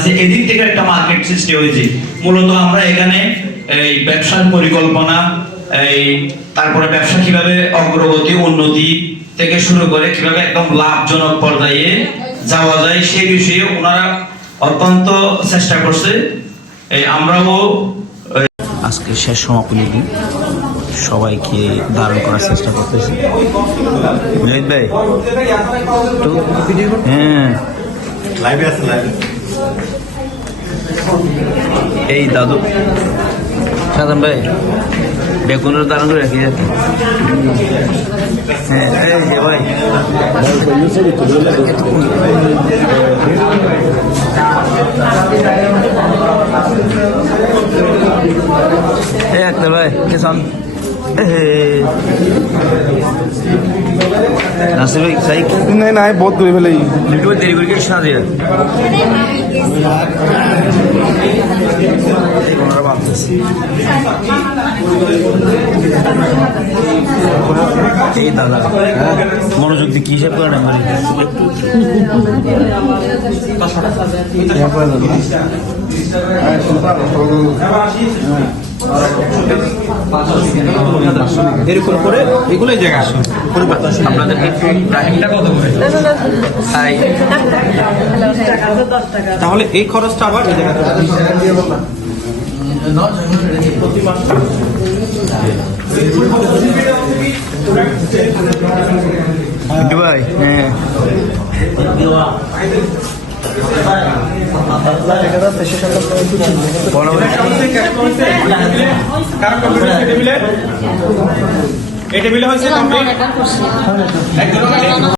বাড়তেছে, এদিক থেকে একটা মার্কেট সৃষ্টি হয়েছে। মূলত আমরা এখানে এই ব্যবসার পরিকল্পনা, এই তারপরে ব্যবসা কিভাবে অগ্রগতি উন্নতি থেকে শুরু করে কিভাবে একদম লাভজনক পর্যায়ে যাওয়া যায় সেই বিষয়ে ওনারা অত্যন্ত চেষ্টা করছে। আমরাও আজকে শেষ সমাপনী দিন, সবাইকে ধারণ করার চেষ্টা করতেছি। মিলাদ ভাই, হ্যাঁ লাইভে আছে, লাইভে এই দাদু সাধারণ ভাই বেগুনের ধারণ করে রাখি যাচ্ছে। হ্যাঁ এই যে ভাই একটা ভাই কিसान नासिर भाई सही नहीं ना बहुत दूर पहले ही लिटो तेरी को क्या शादी है हमारा बात है ये दादा मनोযোগ দিয়ে কি হিসাব করে না করি यहाँ पर এরকম করে এগুলোই জায়গা আসে আপনাদেরকে রাহিমটা কত করে তাই তাহলে এই খরচটা আবার এই জায়গাতে ভাই হ্যাঁ এই টেবিলে হয়েছে